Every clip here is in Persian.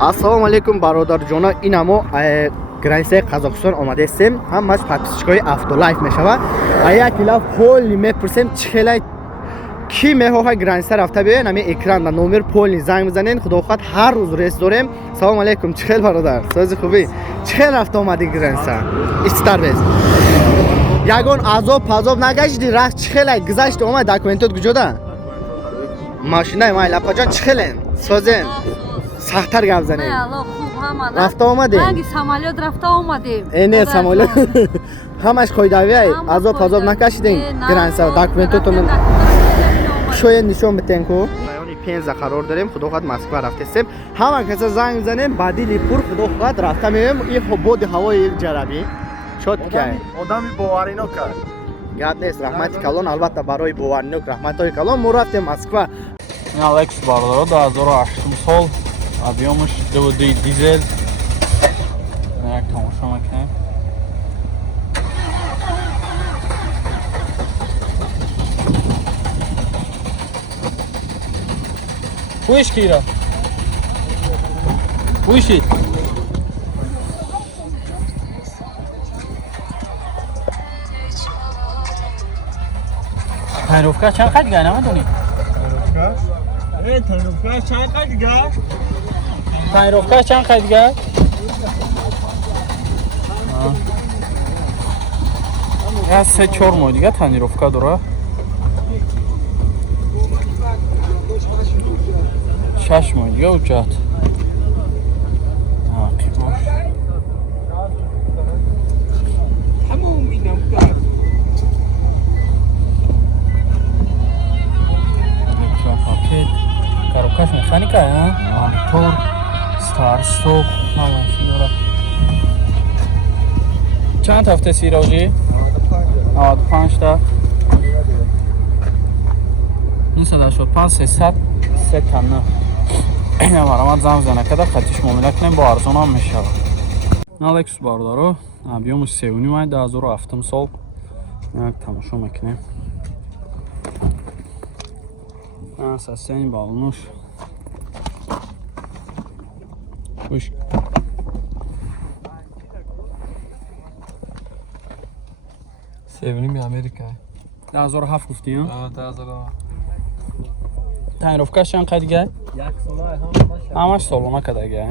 Assalomu alaykum barodarjono, inaмо границаи Қазоқистон омадастем. Ҳам аз подписчикои Автолайф мешава. Як кило полни мепурсем чихелай ки мехоҳа граница рафта биёяд, ами экран номер полни занг бизанен. Худохоҳад ҳар рӯз рейс дорем. Салому алейкум, чихел бародар, сози хубӣ? Чихел рафта омади граница? Истар бес. Ягон азоб пазоб нагашти, рафт чихелай гузашти омад документот куҷода? Машинаи май лапаҷон чихелен, созен. Сахтар гап занем. рафта омадем. Ҳанги самолёт рафта омадем. Не самолёт. Ҳамаш қоидавиай, азоб пазоб накашидем. Граница документотон шояд нишон битем ку. Райони Пенза қарор дорем. Худохоҳад Москва рафтастем. Ҳама каса занг мизанем, ба дили пур худохоҳад рафта меоем. Ин боди ҳавои ҷараби. Чоткай. Одами боваринок кард. Гап нест, раҳмати калон, албатта барои боваринок раҳматои калон мо рафтем Москва. Алекс Бардоро 2008 сол объемш DVD дизель. Як тамошо мекунем. Пуиш кира. Пуиши. Тайровка чанд қад гай намадони? Тайровка чанд қад гай? Тайровка чанд қад гай? Я 3-4 моҳ дига тайровка дора. 6 моҳ дига уҷат. Коробкаш механика, мотор, старт, стоп, ҳамаи дора. Чанд ҳафта сироҷи? 95 та. 985 300 3 танна. Маромад зам занакада қатиш муомила кунем, бо арзонам мешавад. Алекс Бардоро, объёмш 3.5 2007 сол. Як тамошо мекунем. Састени балнуш. Уш. Севними Америка. 2007 гуфтӣ? 2007. Тайровкаш чанд қад гай? Як солай ҳамаш солона када гай.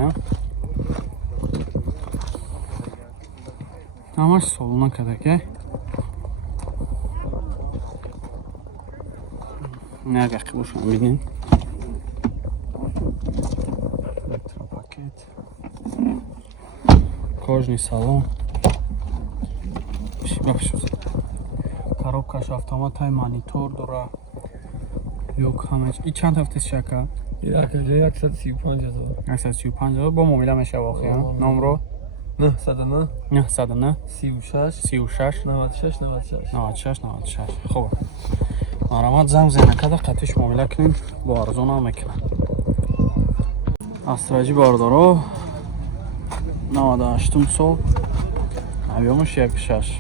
Ҳамаш солона када гай. Як ақибошон бинин. Электропакет. Кожный салон. Коробкаш автоматай монитор дора. Ёк ҳамач. И чанд ҳафтаи шака? 135,000. 135,000 бо муомила мешава охир. Номро 909 909 36 96 96. 96 96. Хуб. Маромад занг занакада қатиш муомила кунем, бо арзонам мекунам. Астраҷи Бардоро 98 сол. Объёмш 1.6.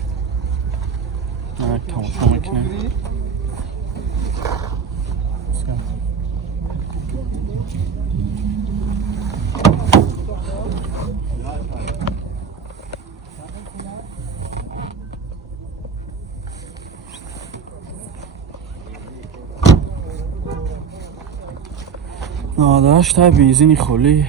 Як тамошо мекунем. Та бензини холӣ.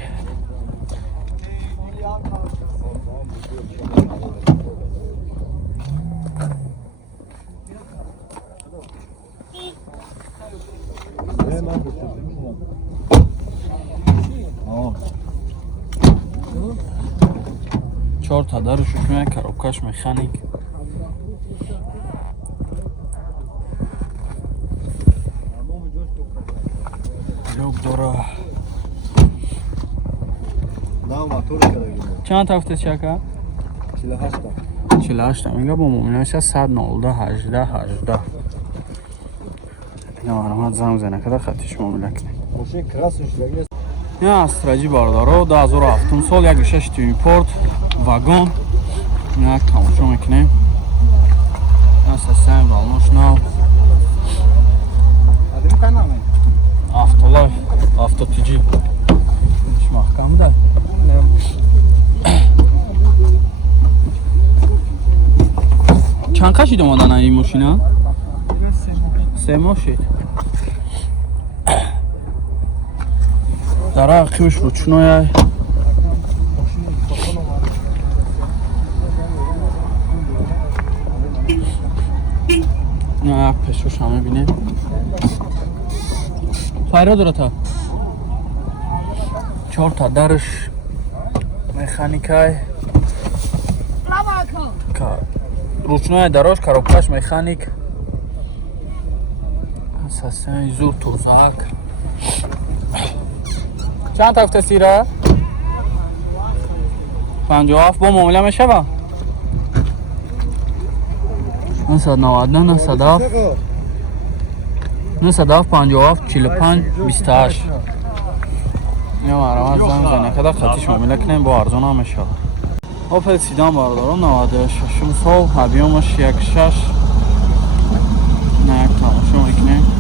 Чор та дару шукмя, коробкаш механик. Люк дора. چند هفته چکه؟ 48 تا میگه با مومنش 119 18 18. یا مرامت زنگ زنه کده خطیش مومنه کنه. ماشین کراسش لگه. یا استراجی باردارو 2007 سال 1.6 تو ایمپورت واگن. یک تماشا میکنه. سیستم بالموش نو. Автолайф, автотиджи. Mahkamda. چند کشید اومدن این ماشینا؟ 3 ماه شد. در عقبش رучной. نه پشتش هم میبینیم. فایرا داره تا 4 تا درش مکانیکای ручной дорож, коробкаш механик. Совсем зур тузак. چند تا هفته سیره؟ 57 با معامله میشه با 999 907 907 57 45 28 یا مرام زنگ زنه کده خطیش معامله کنیم با ارزان هم میشه Opel Sedan بردارم 96 سال هبیامش 1.6 نه تماشا میکنیم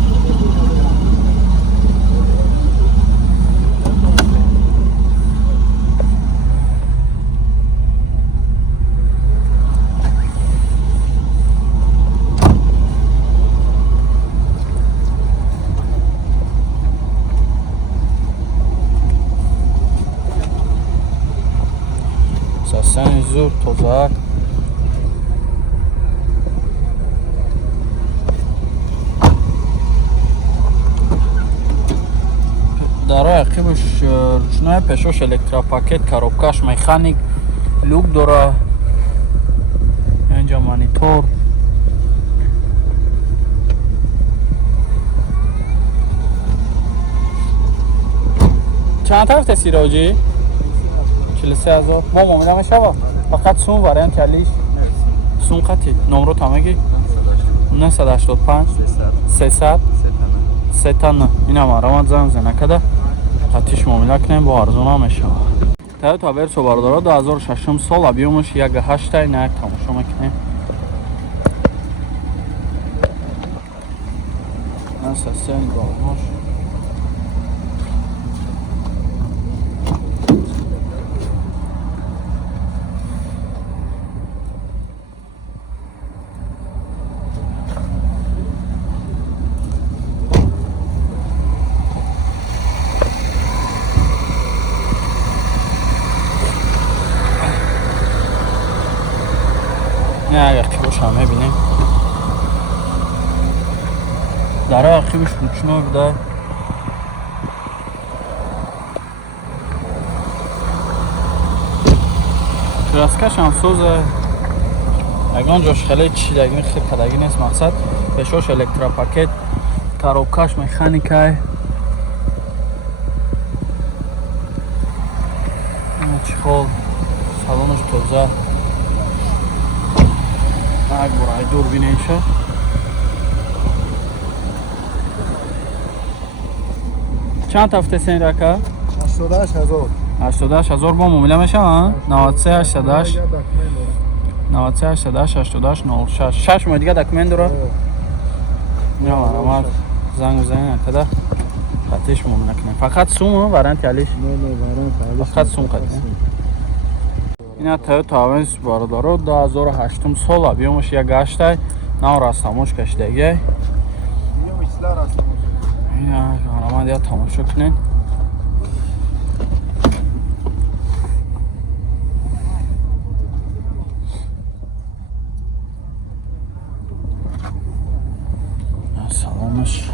ساسن زور توزاک در عقبش رучной پشوش الکتروپاکت коробкаш механик люк داره اینجا مانیتور چند طرف تسیره آجی؟ 43,000 ما معامله میشه با فقط سون وارنت علیش سون قطعی نمرو تمگی 985 300 39 این هم آرامت زنگ زنه کده قطعیش معامله کنیم با ارزون هم میشه تا ورسو برداره 2006 سال ابیومش 1.8 نه یک تماشا میکنیم نساسیان گاهاش نه اگر کیبوش هم میبینیم در عقبش رучной بوده کراسکش هم سوزه اگه جاش خیلی چیدگی خیلی کدگی نیست مقصد پشوش الکتروپاکت коробкаш механикай چخول салонش توزه یک برای دوربین اینشه چند هفته سین رکه؟ 88,000 88,000 با معامله میشه ها؟ 93 88 93 88 88 06 6 ماه دیگه دکمنت داره؟ نه مرامت زنگ بزنین کده خطیش معامله کنیم فقط سوم ها وارنت علیش؟ نه فقط سوم قطعه این تویوتا اونس برداره 2008 سال ابیومش 1.8 نو راستاموش کشیدگی این آرامت یا تماشا کنین سلامش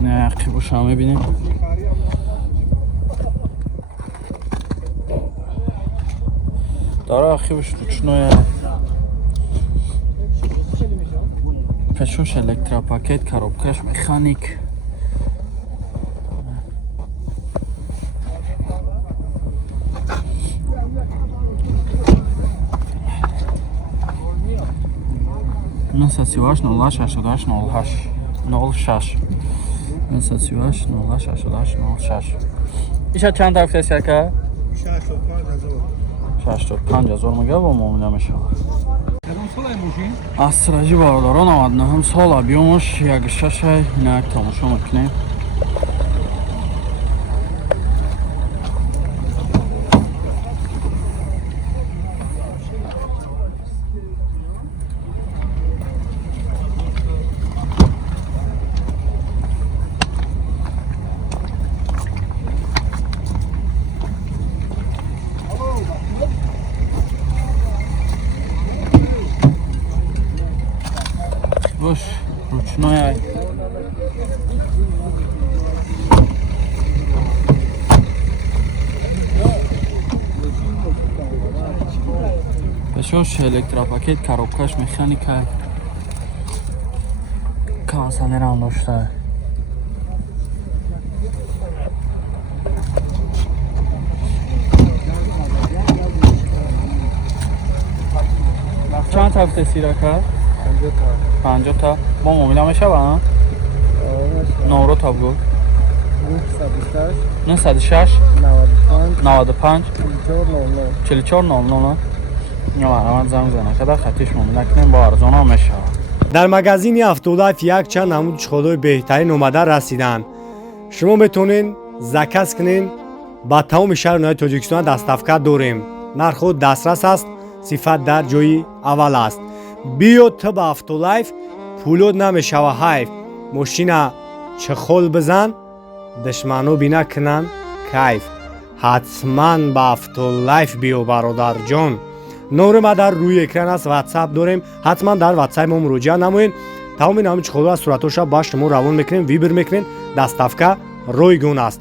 نه قیبوش هم میبینیم داره قیبوش رучной پشوش الکتروپاکت коробкаш механик نه ساسیواش 0888 08 06 938 0888 06 ایشا چند طرف تسیر که؟ 65,000 میگه با معامله میشه استراجی بارداره 99 سال ابیومش 1.6 نه تماشا میکنیم Boş. Ручной. Пешош электропакет, коробкаш, механика. Кондиционер ҳам дошта. چند تا تسیره کرد؟ 50 تا. با موبیل هم میشه با نورو تا بگو 906 95 44 00 یا مرمت زنگ زنه کده خطیش موبیل کنیم با ارزان هم میشه. در مگزین افتولایف یک چند نمود چخولوی بهترین اومده رسیدن. شما بتونین زکس کنین با تمام شهر نهای تاجیکستان دستافکت داریم. نرخ خود دسترس است، صفت در جای اول است. بیو تو با افتولایف پولود نمیشه و حیف. ماشینا چخول بزن دشمنو بینا کنن کیف. حتما با افتولایف بیو برادر جان. نور ما در روی اکران است، واتساپ داریم. حتما در واتساپ ما مراجعه نموین. تمام نام چخولو از صورتوشا باش شما روان میکنین، ویبر میکنین. دستافکه رویگون است.